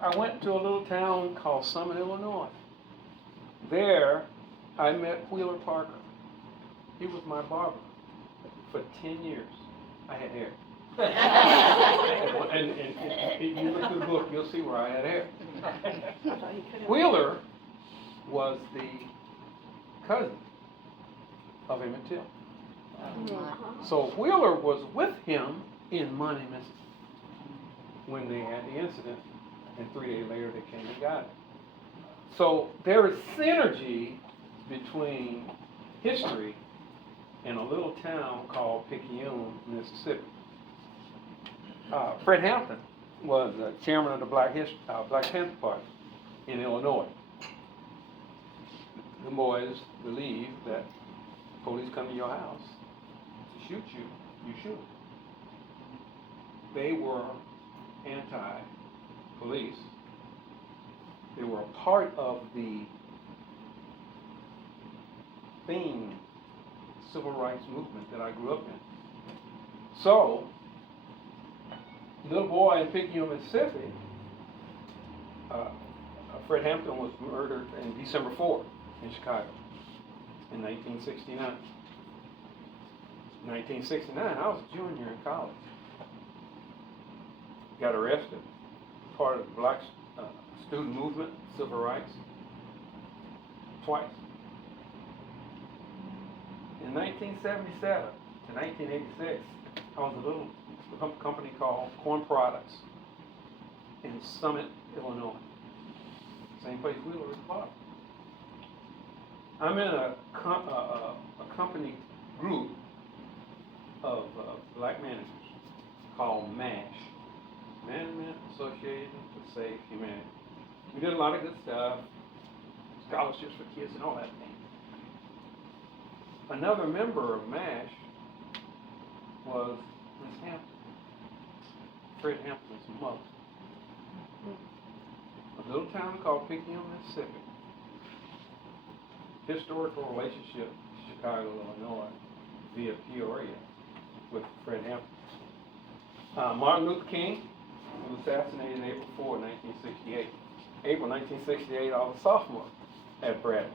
I went to a little town called Summit, Illinois. There, I met Wheeler Parker. He was my barber for 10 years. I had hair. and if you look through the book, you'll see where I had hair. Wheeler was the cousin of Emmett Till. So Wheeler was with him in Money, Mississippi when they had the incident, and 3 days later they came and got it. So there is synergy between history and a little town called Picayune, Mississippi. Fred Hampton was chairman of the Black Panther Party in Illinois. The boys believe that police come to your house to shoot you, you shoot. They were anti-police. They were a part of the theme civil rights movement that I grew up in. So, little boy in Picayune, Mississippi, Fred Hampton was murdered in December 4th in Chicago in 1969. In 1969, I was a junior in college. Got arrested, part of the black student movement, civil rights, twice. In 1977 to 1986, I was a little company called Corn Products in Summit, Illinois. Same place Wheeler was part. I'm in a company group of black managers called MASH, Management Association for Safe Humanity. We did a lot of good stuff, scholarships for kids and all that thing. Another member of MASH was Miss Hampton, Fred Hampton's mother. A little town called Picayune, Mississippi. Historical relationship to Chicago, Illinois, via Peoria with Fred Hampton. Martin Luther King was assassinated April 4, 1968. April 1968, I was a sophomore at Bradley.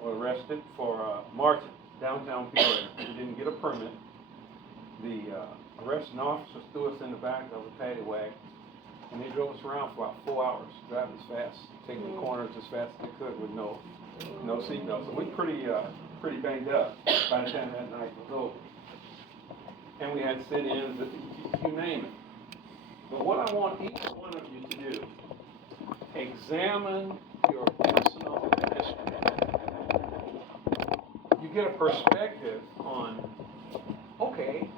Was arrested for marching downtown Peoria. We didn't get a permit. The arresting officers threw us in the back of a paddy wagon, and they drove us around for about 4 hours, driving as fast, taking the corners as fast as they could with no seatbelts. So we pretty banged up by the time that night was over. And we had sit-ins, you name it. But what I want each one of you to do, examine your personal history. You get a perspective on, okay,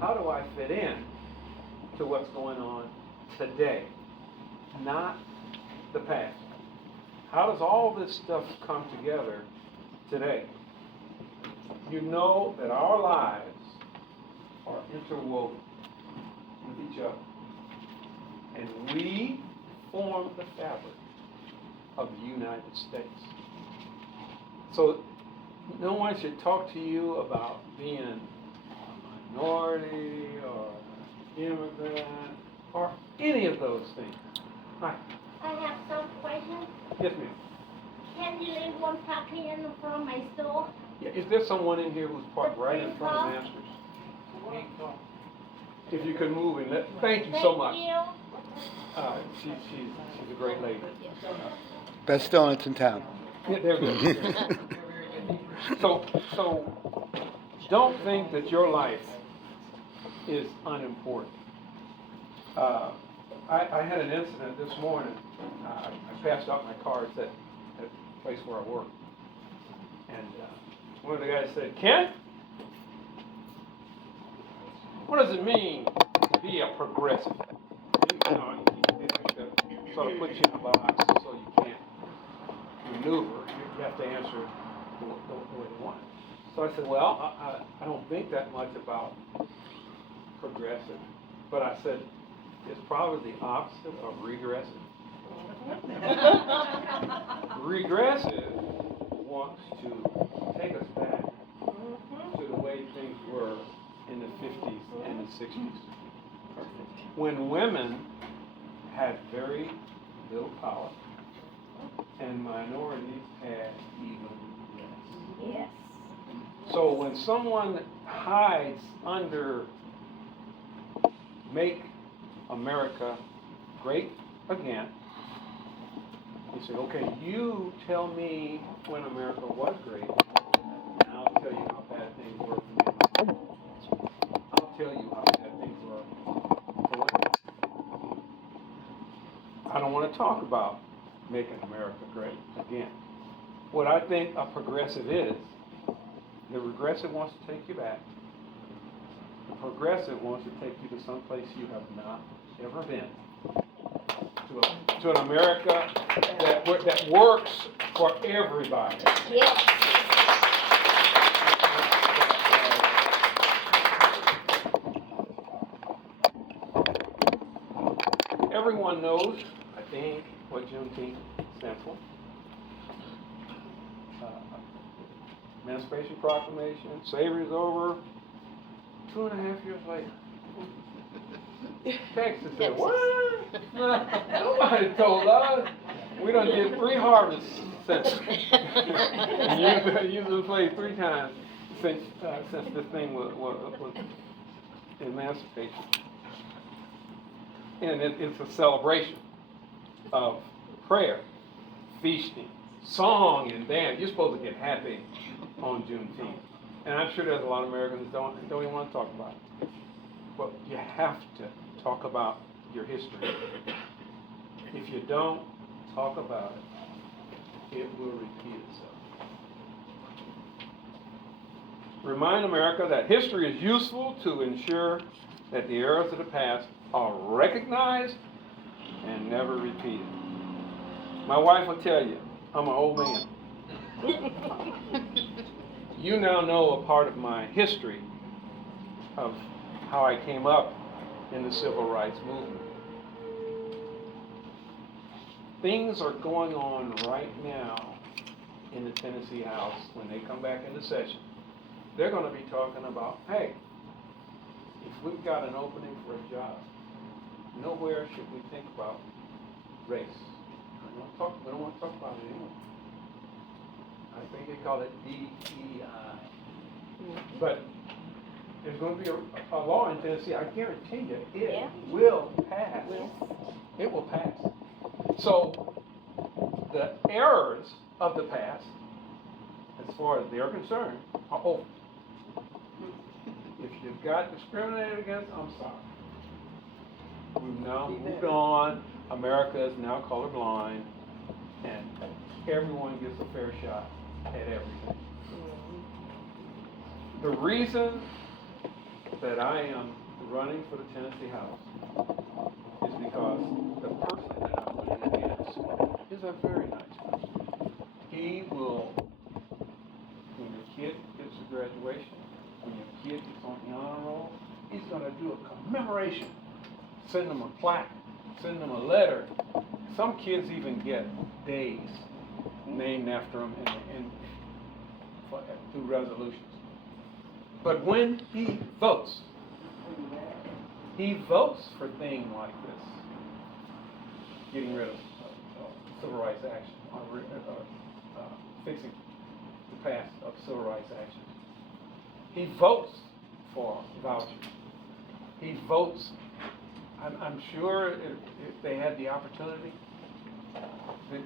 how do I fit in to what's going on today, not the past? How does all this stuff come together today? You know that our lives are interwoven with each other. And we form the fabric of the United States. So no one should talk to you about being a minority or immigrant or any of those things. Hi. I have some questions. Yes, ma'am. Can you leave one packet in from my store? Yeah, is there someone in here who's parked right in front of Masters? If you could move and thank you so much. She's a great lady. Best donuts in town. Yeah, they're good. So don't think that your life is unimportant. I had an incident this morning. I passed out my cards at the place where I work. And one of the guys said, "Kent, what does it mean to be a progressive?" You know, they sort of put you in a box so you can't maneuver. You have to answer the way they want it. So I said, well, I don't think that much about progressive. But I said, it's probably the opposite of regressive. Regressive wants to take us back to the way things were in the 50s and the 60s. when women had very little power and minorities had even less. Yes. So when someone hides under "Make America Great Again," you say, okay, you tell me when America was great, and I'll tell you how bad things were for me. I'll tell you how bad things were for women. I don't want to talk about making America great again. What I think a progressive is, the regressive wants to take you back. The progressive wants to take you to some place you have not ever been. To an America that works for everybody. Yes. Everyone knows, I think, what Juneteenth stands for. Emancipation Proclamation, slavery's over. 2.5 years later, Texas said, what? Nobody told us. We done did 3 harvests since. Used the slave 3 times since this thing was emancipation. And it's a celebration of prayer, feasting, song, and dance. You're supposed to get happy on Juneteenth. And I'm sure there's a lot of Americans that don't even want to talk about it. But you have to talk about your history. If you don't talk about it, it will repeat itself. Remind America that history is useful to ensure that the errors of the past are recognized and never repeated. My wife will tell you, I'm an old man. You now know a part of my history of how I came up in the civil rights movement. Things are going on right now in the Tennessee House when they come back into session. They're going to be talking about, hey, if we've got an opening for a job, nowhere should we think about race. We don't want to talk about it anymore. I think they call it DEI. But there's going to be a law in Tennessee, I guarantee you, it will pass. Yes. It will pass. So the errors of the past, as far as they're concerned, are over. If you've got discriminated against, I'm sorry. We've now moved on. America is now colorblind, and everyone gets a fair shot at everything. The reason that I am running for the Tennessee House is because the person that I'm running against is a very nice person. He will, when your kid gets to graduation, when your kid gets on the honor roll, he's going to do a commemoration. Send them a plaque, send them a letter. Some kids even get days named after them through resolutions. But when he votes for things like this, getting rid of civil rights action, or fixing the past of civil rights actions. He votes for vouchers. He votes. I'm sure if they had the opportunity,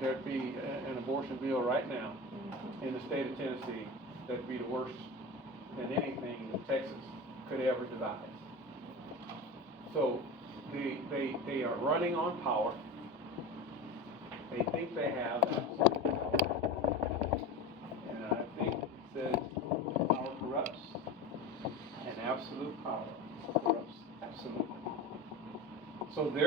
there'd be an abortion bill right now in the state of Tennessee that'd be the worst than anything that Texas could ever devise. So they are running on power. They think they have absolute power. And I think it says power corrupts, and absolute power corrupts absolutely. So they're